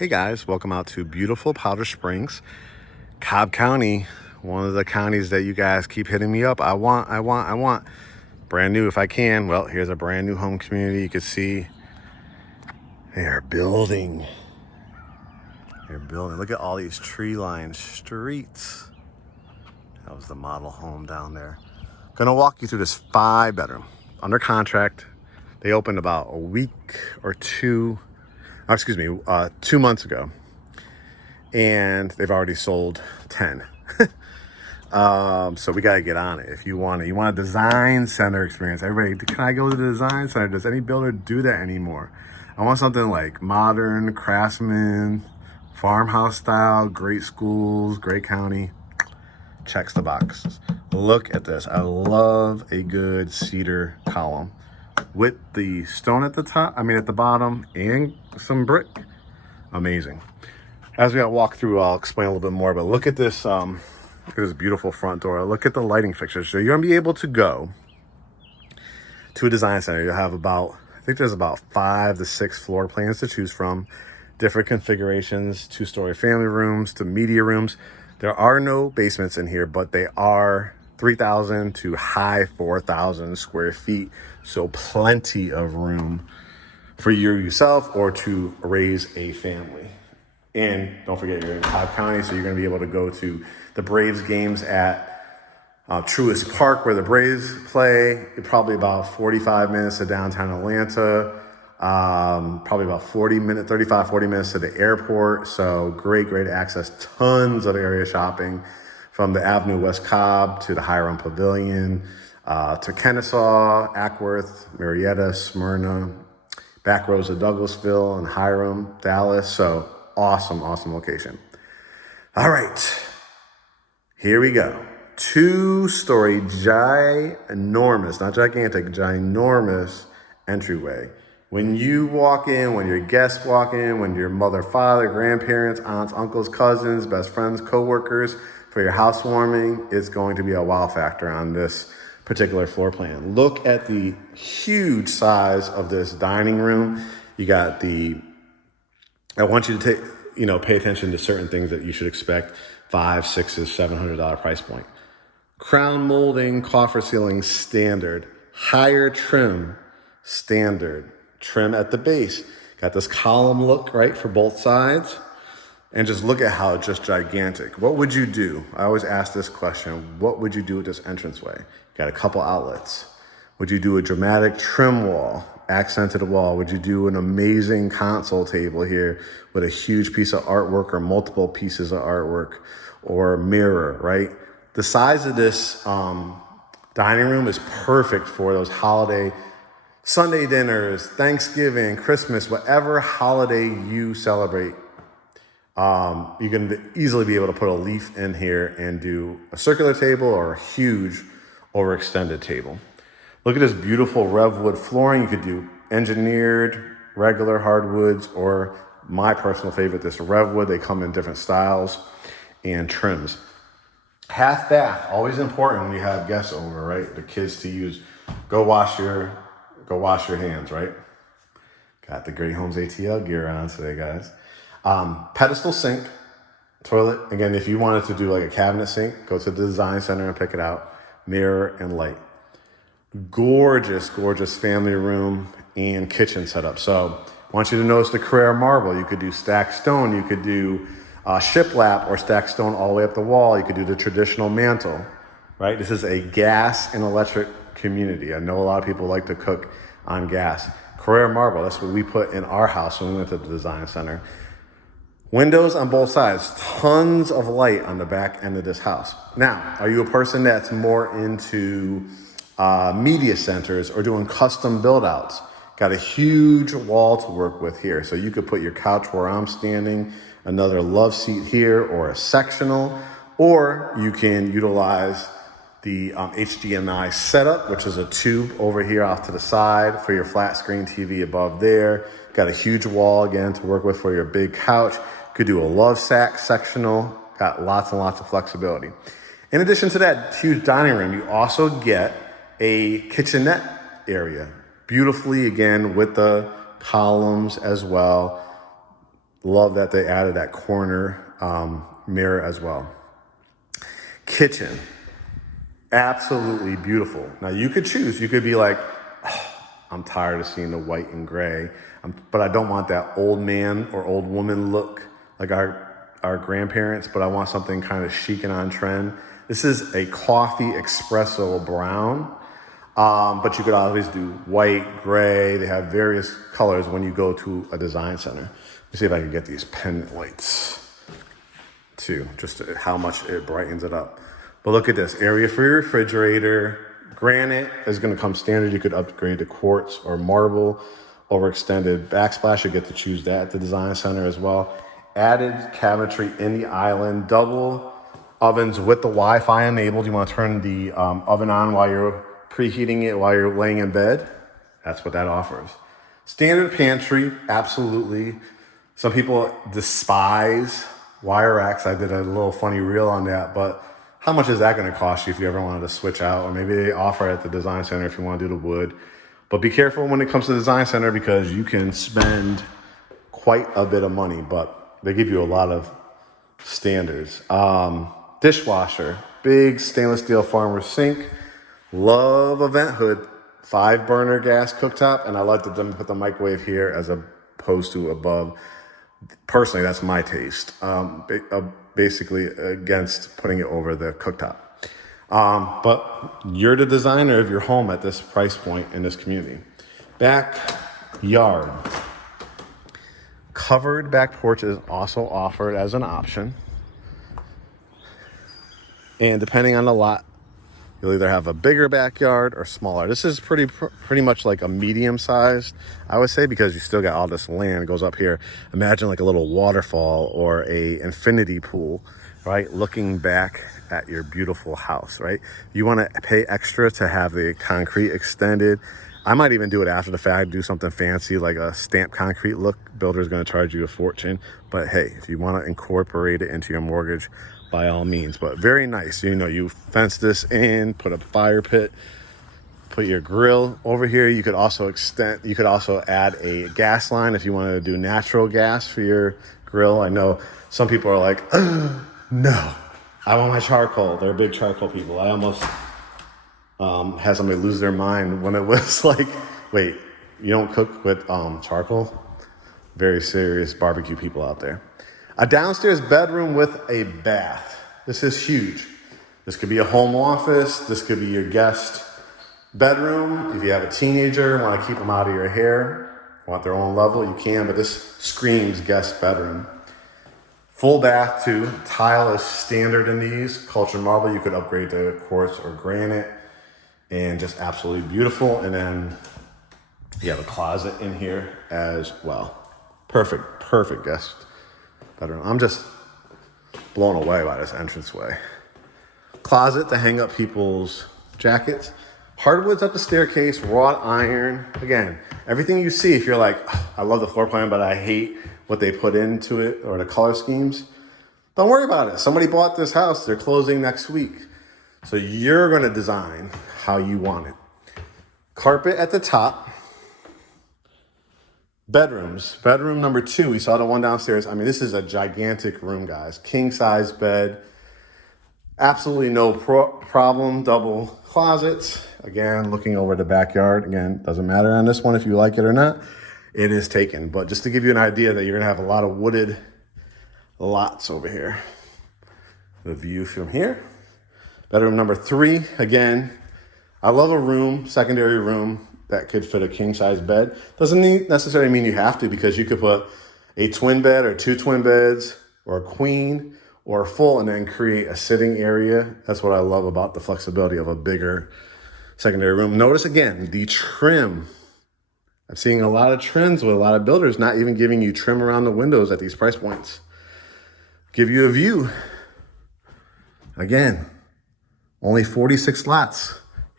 Hey guys, welcome out to beautiful Powder Springs, Cobb County, one of the counties that you guys keep hitting me up. I want. Brand new if I can. Well, here's a brand new home community. You can see they are building. They're building. Look at all these tree-lined streets. That was the model home down there. Gonna walk you through this 5-bedroom, under contract. They opened about a week or two, 2 months ago, and they've already sold 10. So we got to get on it. If you want a design center experience. Everybody, can I go to the design center? Does any builder do that anymore? I want something like modern, craftsman, farmhouse style, great schools, great county. Checks the boxes. Look at this. I love a good cedar column with the stone at the top, at the bottom, and some brick. Amazing. As we walk through, I'll explain a little bit more, but look at this, beautiful front door. Look at the lighting fixtures. So you're gonna be able to go to a design center. You'll have there's about 5 to 6 floor plans to choose from, different configurations, 2-story family rooms to media rooms. There are no basements in here, but they are 3,000 to high 4,000 square feet. So plenty of room for yourself or to raise a family. And don't forget, you're in Cobb County, so you're going to be able to go to the Braves games at Truist Park, where the Braves play. Probably about 45 minutes to downtown Atlanta. Probably about 35, 40 minutes to the airport. So great access. Tons of area shopping from the Avenue West Cobb to the Hiram Pavilion, to Kennesaw, Ackworth, Marietta, Smyrna, back rows of Douglasville and Hiram, Dallas. So awesome location. All right, here we go. 2-story, ginormous, not gigantic, ginormous entryway. When you walk in, when your guests walk in, when your mother, father, grandparents, aunts, uncles, cousins, best friends, co-workers, for your housewarming, it's going to be a wow factor on this particular floor plan. Look at the huge size of this dining room. You got I want you to pay attention to certain things that you should expect. $500, $600, $700 price point. Crown molding, coffer ceiling, standard. Higher trim, standard. Trim at the base. Got this column look, right, for both sides. And just look at how it's just gigantic. What would you do? I always ask this question. What would you do with this entranceway? Got a couple outlets. Would you do a dramatic trim wall, accented wall? Would you do an amazing console table here with a huge piece of artwork or multiple pieces of artwork or mirror, right? The size of this dining room is perfect for those holiday Sunday dinners, Thanksgiving, Christmas, whatever holiday you celebrate. You're going to easily be able to put a leaf in here and do a circular table or a huge overextended table. Look at this beautiful Revwood flooring. You could do engineered, regular hardwoods, or my personal favorite, this Revwood. They come in different styles and trims. Half bath, always important when you have guests over, right? The kids to use. Go wash your hands, right? Got the GreatHomesATL gear on today, guys. Pedestal sink, toilet. Again, if you wanted to do like a cabinet sink, go to the design center and pick it out. Mirror and light. Gorgeous family room and kitchen setup. So I want you to notice the Carrara marble. You could do stacked stone. You could do shiplap or stacked stone all the way up the wall. You could do the traditional mantle, right? This is a gas and electric community. I know a lot of people like to cook on gas. Carrara marble, that's what we put in our house when we went to the design center. Windows on both sides, tons of light on the back end of this house. Now, are you a person that's more into media centers or doing custom build outs? Got a huge wall to work with here. So you could put your couch where I'm standing, another love seat here, or a sectional, or you can utilize the HDMI setup, which is a tube over here off to the side for your flat screen TV above there. Got a huge wall again to work with for your big couch. Could do a love sack sectional. Got lots and lots of flexibility. In addition to that huge dining room, you also get a kitchenette area. Beautifully, again, with the columns as well. Love that they added that corner mirror as well. Kitchen, absolutely beautiful. Now you could choose. You could be like, oh, I'm tired of seeing the white and gray, but I don't want that old man or old woman look like our grandparents, but I want something kind of chic and on trend. This is a coffee espresso brown, but you could always do white, gray. They have various colors when you go to a design center. Let me see if I can get these pendant lights too, just how much it brightens it up. But look at this, area for your refrigerator. Granite is gonna come standard. You could upgrade to quartz or marble. Overextended backsplash, you get to choose that at the design center as well. Added cabinetry in the island, double ovens with the Wi-Fi enabled. You wanna turn the oven on while you're preheating it, while you're laying in bed. That's what that offers. Standard pantry, absolutely. Some people despise wire racks. I did a little funny reel on that, but how much is that gonna cost you if you ever wanted to switch out? Or maybe they offer it at the design center if you wanna do the wood. But be careful when it comes to the design center because you can spend quite a bit of money, but they give you a lot of standards. Dishwasher, big stainless steel farmer sink. Love a vent hood, 5-burner gas cooktop, and I like them put the microwave here as opposed to above. Personally, that's my taste. Basically against putting it over the cooktop. But you're the designer of your home at this price point in this community. Backyard. Covered back porch is also offered as an option. And depending on the lot, you'll either have a bigger backyard or smaller. This is pretty much like a medium sized, I would say, because you still got all this land. It goes up here. Imagine like a little waterfall or a infinity pool, right? Looking back at your beautiful house, right? You want to pay extra to have the concrete extended. I might even do it after the fact, do something fancy like a stamped concrete look. Builder's going to charge you a fortune. But hey, if you want to incorporate it into your mortgage, by all means. But very nice. You know, you fence this in, put a fire pit, put your grill over here. You could also add a gas line if you want to do natural gas for your grill. I know some people are like, no, I want my charcoal. They're big charcoal people. I almost had somebody lose their mind when it was like, wait, you don't cook with charcoal? Very serious barbecue people out there. A downstairs bedroom with a bath. This is huge. This could be a home office. This could be your guest bedroom. If you have a teenager, want to keep them out of your hair, want their own level, you can, but this screams guest bedroom. Full bath too. Tile is standard in these. Cultured marble, you could upgrade to quartz or granite, and just absolutely beautiful. And then you have a closet in here as well. Perfect guest bedroom. I'm just blown away by this entranceway. Closet to hang up people's jackets. Hardwoods up the staircase, wrought iron. Again, everything you see, if you're like, oh, I love the floor plan, but I hate what they put into it or the color schemes, don't worry about it. Somebody bought this house. They're closing next week. So you're going to design how you want it. Carpet at the top. Bedrooms. Bedroom number 2. We saw the one downstairs. I mean, this is a gigantic room, guys. King size bed. Absolutely no problem. Double closets. Again, looking over the backyard. Again, doesn't matter on this one if you like it or not. It is taken. But just to give you an idea that you're going to have a lot of wooded lots over here. The view from here. Bedroom number 3. Again, I love a room, secondary room, that could fit a king size bed. Doesn't necessarily mean you have to, because you could put a twin bed or 2 twin beds or a queen or a full and then create a sitting area. That's what I love about the flexibility of a bigger secondary room. Notice again, the trim. I'm seeing a lot of trends with a lot of builders not even giving you trim around the windows at these price points. Give you a view. Again, only 46 lots.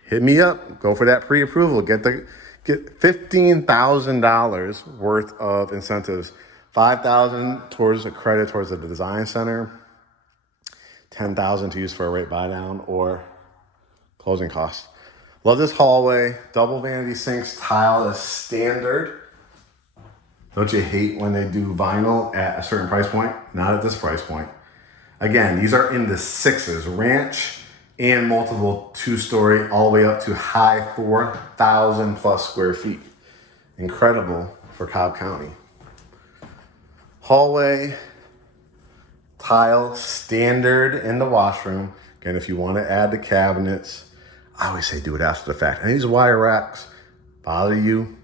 Hit me up. Go for that pre-approval. Get $15,000 worth of incentives. $5,000 towards a credit towards the design center. $10,000 to use for a rate buy down or closing costs. Love this hallway. Double vanity sinks. Tile is standard. Don't you hate when they do vinyl at a certain price point? Not at this price point. Again, these are in the 6s, ranch and multiple 2-story, all the way up to high 4,000 plus square feet. Incredible for Cobb County. Hallway, tile, standard in the washroom. Again, if you want to add the cabinets, I always say do it after the fact. And these wire racks bother you,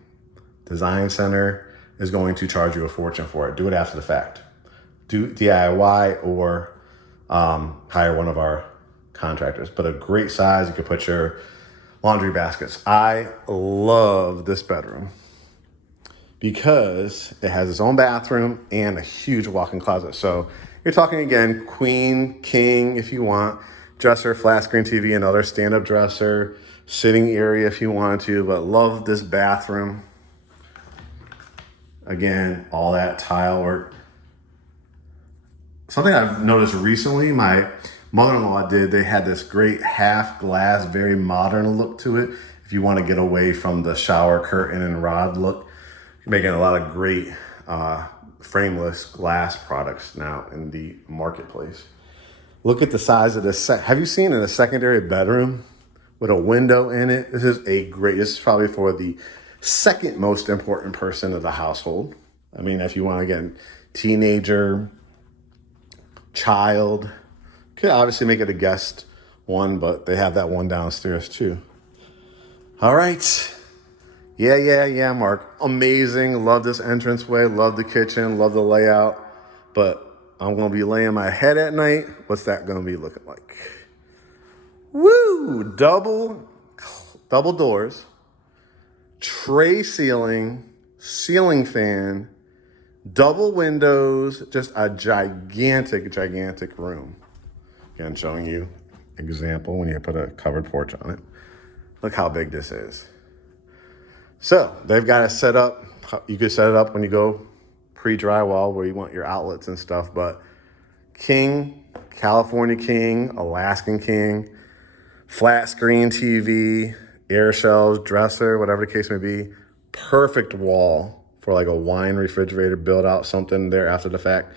Design Center is going to charge you a fortune for it. Do it after the fact. Do DIY or hire one of our contractors. But a great size, you could put your laundry baskets. I love this bedroom because it has its own bathroom and a huge walk-in closet. So you're talking again, queen, king if you want, dresser, flat screen TV, another stand-up dresser, sitting area if you wanted to, but love this bathroom. Again, all that tile work. Something I've noticed recently, my mother-in-law did, they had this great half glass, very modern look to it. If you want to get away from the shower curtain and rod look, you're making a lot of great frameless glass products now in the marketplace. Look at the size of this. Have you seen in a secondary bedroom with a window in it? This is probably for the second most important person of the household. I mean, if you want, again, teenager, child, could obviously make it a guest one, but they have that one downstairs too. All right. Yeah, Mark. Amazing. Love this entranceway. Love the kitchen. Love the layout. But I'm going to be laying my head at night. What's that going to be looking like? Woo! Double doors, tray ceiling, ceiling fan, double windows, just a gigantic room. Again, showing you example when you put a covered porch on it. Look how big this is. So they've got it set up. You could set it up when you go pre-drywall where you want your outlets and stuff, but king, California king, Alaskan king, flat screen TV, air shelves, dresser, whatever the case may be. Perfect wall for like a wine refrigerator, build out something there after the fact.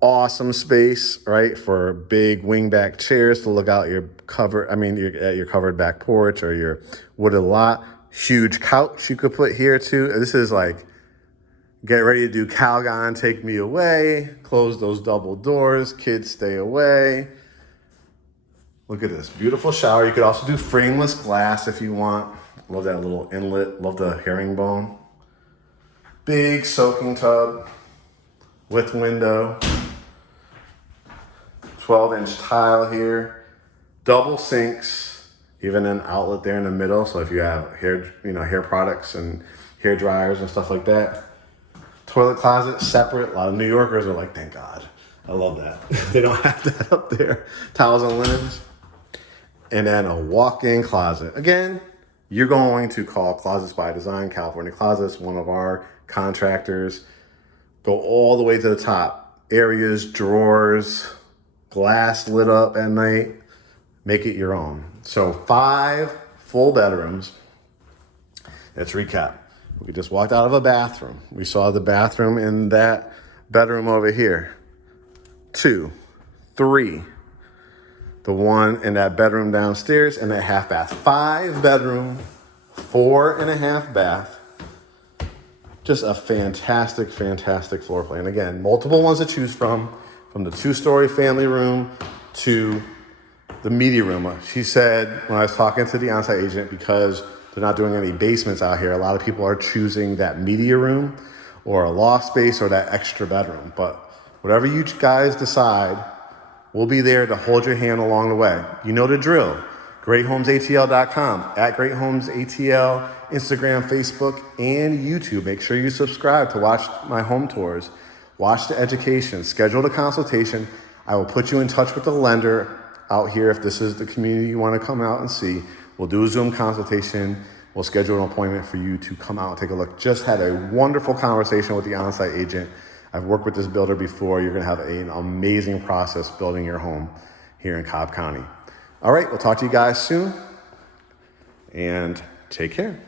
Awesome space, right, for big wingback chairs to look out your your covered back porch or your wooded lot. Huge couch you could put here too. This is like, get ready to do Calgon, take me away. Close those double doors, kids stay away. Look at this, beautiful shower. You could also do frameless glass if you want. Love that little inlet, love the herringbone. Big soaking tub with window. 12-inch tile here. Double sinks, even an outlet there in the middle. So if you have hair products and hair dryers and stuff like that. Toilet closet separate. A lot of New Yorkers are like, thank God. I love that. They don't have that up there. Towels and linens. And then a walk-in closet. Again, you're going to call Closets by Design, California Closets, one of our contractors. Go all the way to the top. Areas, drawers, glass lit up at night. Make it your own. So 5 full bedrooms. Let's recap. We just walked out of a bathroom. We saw the bathroom in that bedroom over here. 2, 3. The one in that bedroom downstairs and that half bath. 5 bedroom, 4.5 bath. Just a fantastic floor plan. Again, multiple ones to choose from the 2-story family room to the media room. She said, when I was talking to the on-site agent, because they're not doing any basements out here, a lot of people are choosing that media room or a loft space or that extra bedroom. But whatever you guys decide, we'll be there to hold your hand along the way. You know the drill. GreatHomesATL.com, at GreatHomesATL, Instagram, Facebook, and YouTube. Make sure you subscribe to watch my home tours. Watch the education. Schedule the consultation. I will put you in touch with the lender out here if this is the community you want to come out and see. We'll do a Zoom consultation. We'll schedule an appointment for you to come out and take a look. Just had a wonderful conversation with the on-site agent. I've worked with this builder before. You're going to have an amazing process building your home here in Cobb County. All right, we'll talk to you guys soon, and take care.